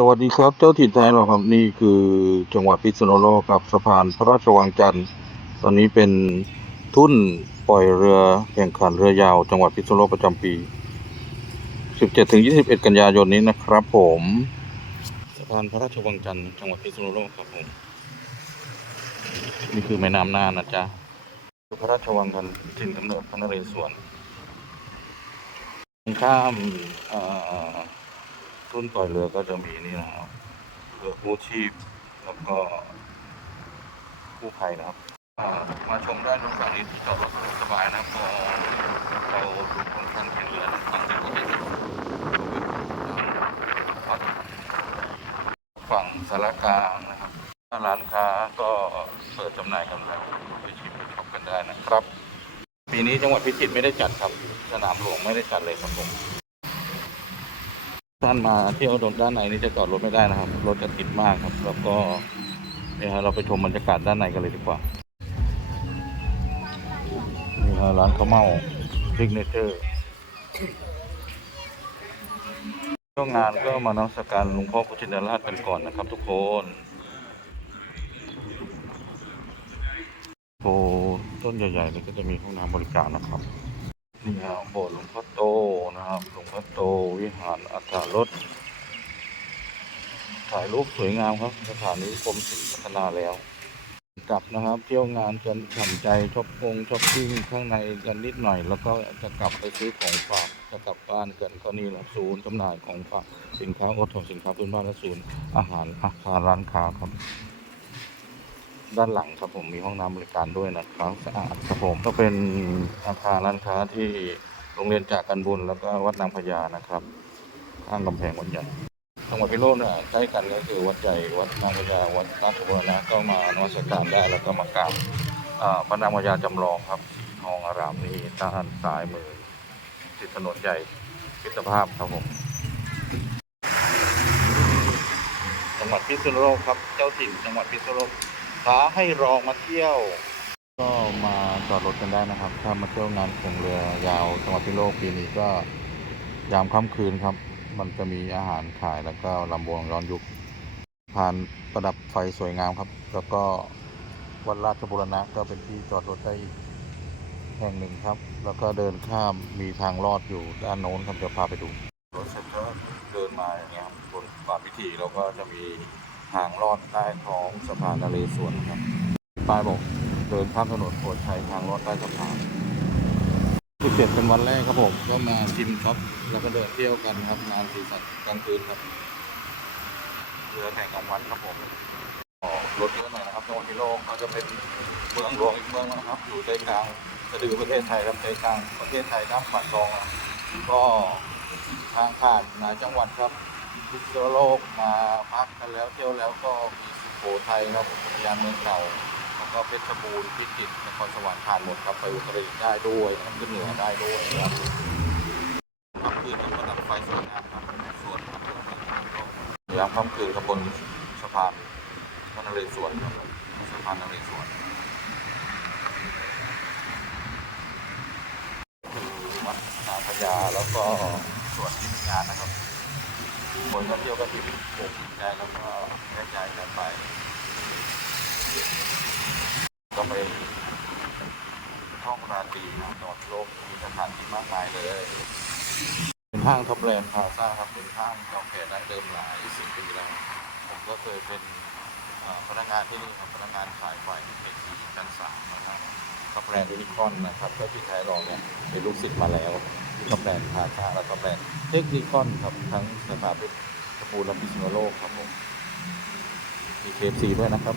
สวัสดีครับ เจ้าถิ่นไทยเราครับนี่คือจังหวัดพิษณุโลกครับสะพานพระราชวังจันทร์ ตอนนี้เป็นทุ่นปล่อยเรือแข่งขันเรือยาว จังหวัดพิษณุโลกประจำปี 17-21 กันยายนนี้นะครับ ผมสะพานพระราชวังจันทร์จังหวัดพิษณุโลกครับผมนี่คือแม่น้ำน่านนะจ๊ะพระราชวังกันทร์ถิ่นกำเนิดพระนเรศวรข้ามอ่อ รุ่นปล่อยเรือก็จะมีนี่นะครับ เรือกู้ชีพ แล้วก็กู้ภัยนะครับ มาชมได้ตรงฝั่งนี้จอดรถสบายนะครับพอเราดูคนข้างเคียงเรือฝั่งนี้ก็จะอฝั่งสารกลางนะครับร้านค้าก็เปิดจำหน่ายกันได้ไปชิมไปช็อปกันได้นะครับ ปีนี้จังหวัดพิจิตรไม่ได้จัดครับ สนามหลวงไม่ได้จัดเลยครับผม ท่านมาเที่ยวด้านในนี่จะจอดรถไม่ได้นะครับ รถจะติดมากครับ แล้วก็เนี่ยเราไปชมบรรยากาศด้านในกันเลยดีกว่า นี่ฮะร้านข้าวเม่าซิกเนเจอร์ก็งานก็มานมัสการหลวงพ่อพุทธินราชกันก่อนนะครับ ทุกคนโอ้ต้นใหญ่ๆนี่ก็จะมีห้องน้ำบริการนะครับ นี่ฮะโบสถ์หลวงพ่อโตับหลวงพ่อโตวิหารอัฏฐารสถ่ายรูปสวยงามครับ สถานีกรมศิลป์พัฒนาแล้ว กลับนะครับ เที่ยวงานกันฉ่ำใจชอปปงชอปปิ้งข้างในกันนิดหน่อย แล้วก็จะกลับไปซื้อของฝากจะกลับบ้านกันก็นี่แหละศูนย์จำหน่ายของฝากสินค้าโอทอสินค้าพื้นบ้านและศูนย์อาหารอาคารร้านค้าครับ ด้านหลังครับผมมีห้องน้ำบริการด้วยนะครับสะอาดครับผมก็เป็นอาคารร้านค้าที่ โรงเรียนจากกันบุญแล้วก็วัดนางพญานะครับ ข้างกำแพงวัดใหญ่จังหวัดพิโรจน์เนี่ยใกล้กันก็คือวัดใหญ่วัดนางพญาวัดราชบุรณะก็มานมัสการได้แล้วก็มากราบพระนางพญาจำลองครับทองอารามนี่ด้านซ้ายมือติดถนนใหญ่พิตรภาพครับผมจังหวัดพิษณุโลกครับเจ้าถิ่นจังหวัดพิษณุโลกท้าให้รองมาเที่ยว ก็มาจอดรถกันได้นะครับ ถ้ามาเที่ยวงานแข่งเรือยาวจังหวัดพิษณุโลกปีนี้ก็ยามค่ำคืนครับ มันจะมีอาหารขายแล้วก็ลำวงย้อนยุคผ่านประดับไฟสวยงามครับ แล้วก็วัดราชบุรณะก็เป็นที่จอดรถได้อีกแห่งหนึ่งครับ แล้วก็เดินข้ามมีทางลอดอยู่ด้านโน้นครับเดี๋ยวพาไปดูรถเสร็จก็เดินมาอย่างเงี้ยครับบนป่าพิธีเราก็จะมีทางลอดใต้ท้องสะพานนเรศวรครับป้ายบอก เดินข้ามถนนโปรดใช้ทางลอดใต้สะพานสิบเจ็ดเป็นวันแรกครับผม ก็มาชิมช็อปแล้วก็เดินเที่ยวกันครับงานสีสันกลางคืนครับเรือแข่งกลางวันครับผมรถเยอะหน่อยนะครับจังหวัดพิโลกก็จะเป็นเมืองหลวงอีกเมืองนะครับ อยู่ใจกลางสะดือประเทศไทยครับใจกลางประเทศไทยน้ำปัดซองก็ทางผ่านหลายจังหวัดครับพิษณุโลกมาพักกันแล้วเที่ยวแล้วก็มีสุโขทัยครับอุทยานเมืองเก่า แล้วก็เพชรบูรณ์พิจิตรนครสวรรค์ผ่านหมดครับไปอุตรดิตถ์ได้ด้วยขึ้นเหนือได้ด้วยครับค่ำคืนกับประดับไฟสวยงามครับส่วนยามค่ำคืนกับบนสะพานพระนเรศวรครับสะพานนเรศวรคือวัดนาพญาแล้วก็ส่วนที่มีงานนะครับคนก็เที่ยวก็ที่ผมใจแล้วก็แยกย้ายกันไป ก็ไปท่องราตรีนะนอนโลกมีสถานที่มากมายเลย เป็นห้างท็อปแลนด์พาซ่าครับเป็นห้างเก่าแก่ดั้งเดิมหลายสิบปีแล้วผมก็เคยเป็นพนักงานที่นี่ครับพนักงานขายไฟเป็นที่ชั้นสามนะครับท็อปแลนด์ยูนิคอนนะครับก็ที่ไทยรองเนี่ยเป็นลูกศิษย์มาแล้วท็อปแลนด์พาซ่าและท็อปแลนด์เทคนิคอนครับทั้งสถาบันสปูลและพิษณุโลกครับผมมีเคฟซีด้วยนะครับ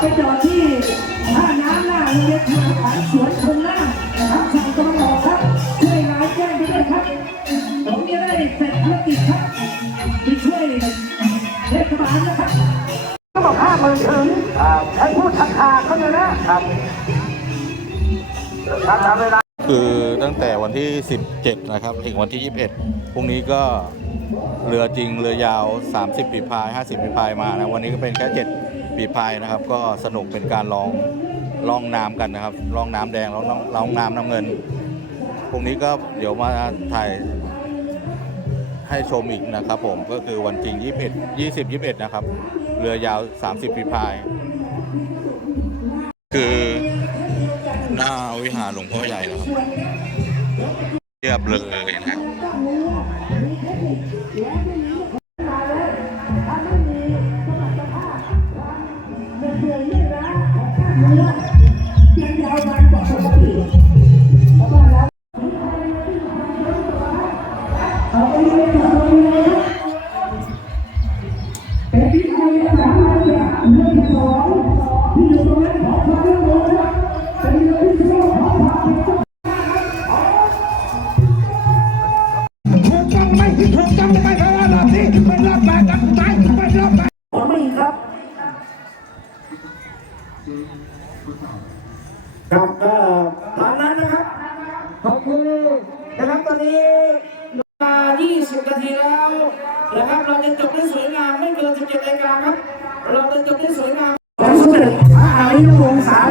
ไปจอดที่ท่าน้ำหน้าโรงเรียนทางขายสวนคนล่างครับฝั่งตะวันออกครับช่วยงานแจ้งไปด้วยครับ ผมจะได้เสร็จภารกิจครับที่ช่วยเทศบาลนะครับก็บอกห้าหมื่นถึงใช้พูดทักทาเขาเลยนะครับถ้าทำเวลาคือตั้งแต่วันที่ 17 นะครับ ถึงวันที่ 21 พรุ่งนี้ก็เรือจริงเรือยาว 30ปีพาย 50ปีพายมานะ วันนี้ก็เป็นแค่ 7 ปีพายนะครับ ก็สนุกเป็นการลองลองน้ำกันนะครับลองน้ำแดงลองลองน้ำน้ำเงินพรุ่งนี้ก็เดี๋ยวมาถ่ายให้ชมอีกนะครับผมก็คือวันจริง 21 20 21 นะครับ เรือยาว 30ปีพาย คือหน้าวิหารหลวงพ่อใหญ่นะครับเรียบเลยนะครับ 10 นาทีแล้วนะครับเราจะจบได้สวยงามไม่เกิน17นาฬิกาครับ เราจะจบได้สวยงามผมสมด็จพรอายุวงศ์สาม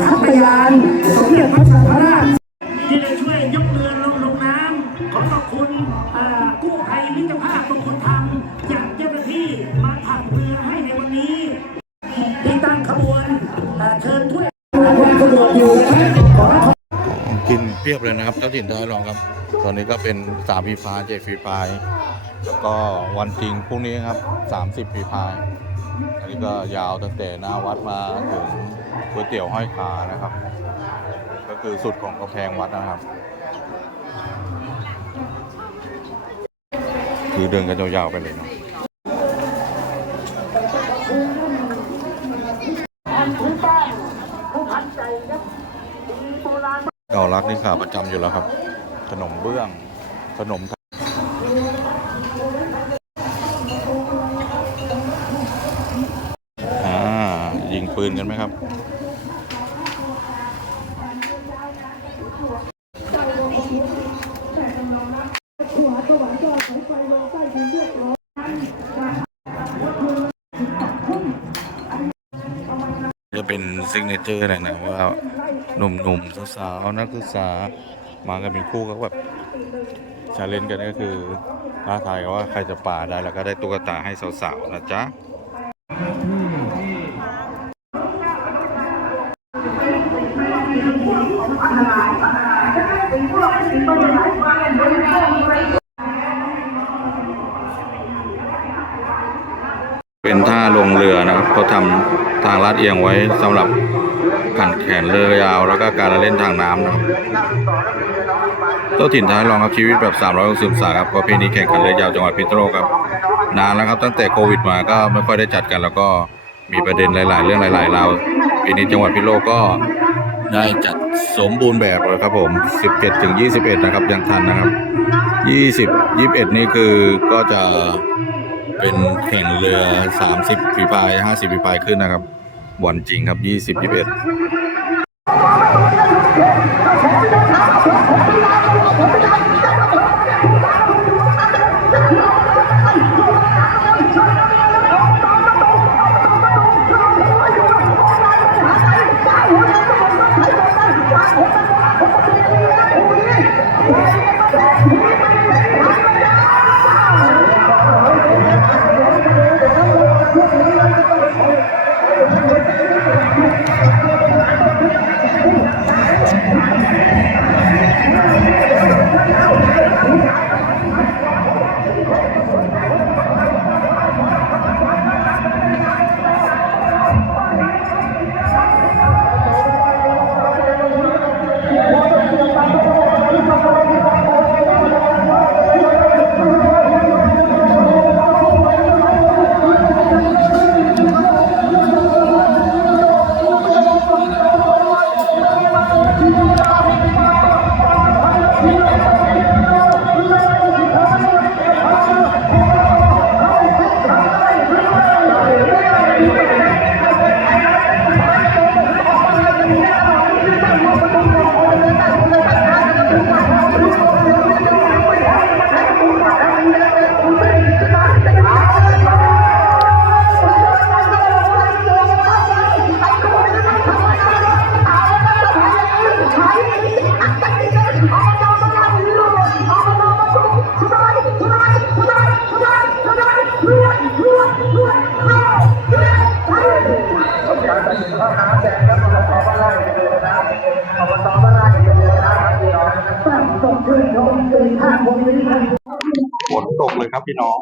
พียบเลยนะครับเจ้าถิ่นท้ายรองครับ ตอนนี้ก็เป็นสามฟีพายเจ็ดฟีพายแล้วก็วันจริงพรุ่งนี้ครับสามสิบฟีพายอันนี้ก็ยาวตั้งแต่หน้าวัดมาถึงก๋วยเตี๋ยวห้อยขานะครับ ก็คือสุดของกำแพงวัดนะครับ คือเดินกันยาวๆไปเลยเนาะ ก่ารักนี่ขาประจำอยู่แล้วครับ ขนมเบื้อง ขนมยอ่ายิงปืนกันไหมครับจะเป็นซิกเนเจอร์เลยนะว่า หนุ่มๆสาวๆนักศึกษามากันเป็นคู่ก็แบบชาเลนจ์กันก็คือท้าทายกันว่าใครจะป่าได้แล้วก็ได้ตุ๊กตาให้สาวๆนะจ๊ะเป็นท่าลงเรือนะครับเขาทำทางลาดเอียงไว้สำหรับ การแข่งเรือยาว แล้วก็การเล่นทางน้ำนะครับเจ้าถิ่นท้ายรองครับชีวิตแบบ 360องศาครับประเพณีแข่งขันเรือยาวจังหวัดพิษณุโลกครับนานแล้วครับ ตั้งแต่โควิดมาก็ไม่ค่อยได้จัดกัน แล้วก็มีประเด็นหลาย ๆ เรื่องหลายๆราวปีนี้จังหวัดพิษณุโลกก็ได้จัดสมบูรณ์แบบเลยครับผม 17ถึง21 นะครับยังทันนะครับ 20 21 นี่คือก็จะเป็นแข่งเรือ 30ฝีพาย 50ฝีพายขึ้นนะครับ วันจริงครับ20 21ข พี่น้อง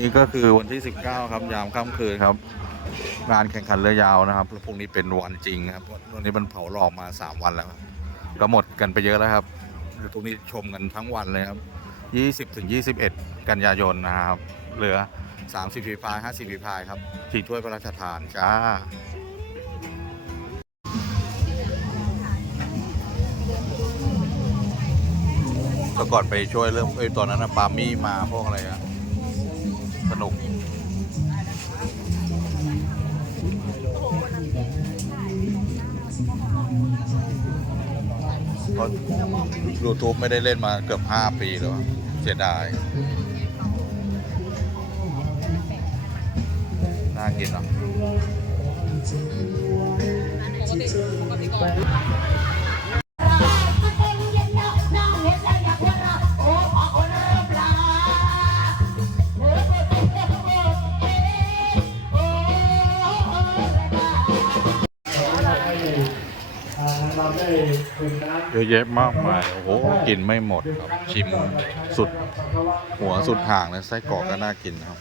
นี่ก็คือวันที่ 19 ครับยามค่ำคืนครับ งานแข่งขันเรือยาวนะครับแล้วพรุ่งนี้เป็นวันจริงครับวันนี้มันเผาหลอกมา 3 วันแล้วครับก็หมดกันไปเยอะแล้วครับ ตรงนี้ชมกันทั้งวันเลยครับ 20ถึง21 กันยายนนะครับ เหลือ 30ฟีพาย50ฟีพายครับที่ถ้วยพระราชทานจ้าก็ก่อนไปช่วยเรื่องไอ้ตอนนั้นนะปามี่มาพวกอะไรอะสนุก ราะ YouTube ไม่ได้เล่นมาเกือบ 5 ปีแล้วอะเสียดาย น่ากินเนาะ เยอะแยะมากมายโอ้โหกินไม่หมดครับ ชิมสุดหัวสุดห่างเลยไส้กรอกก็น่ากินครับ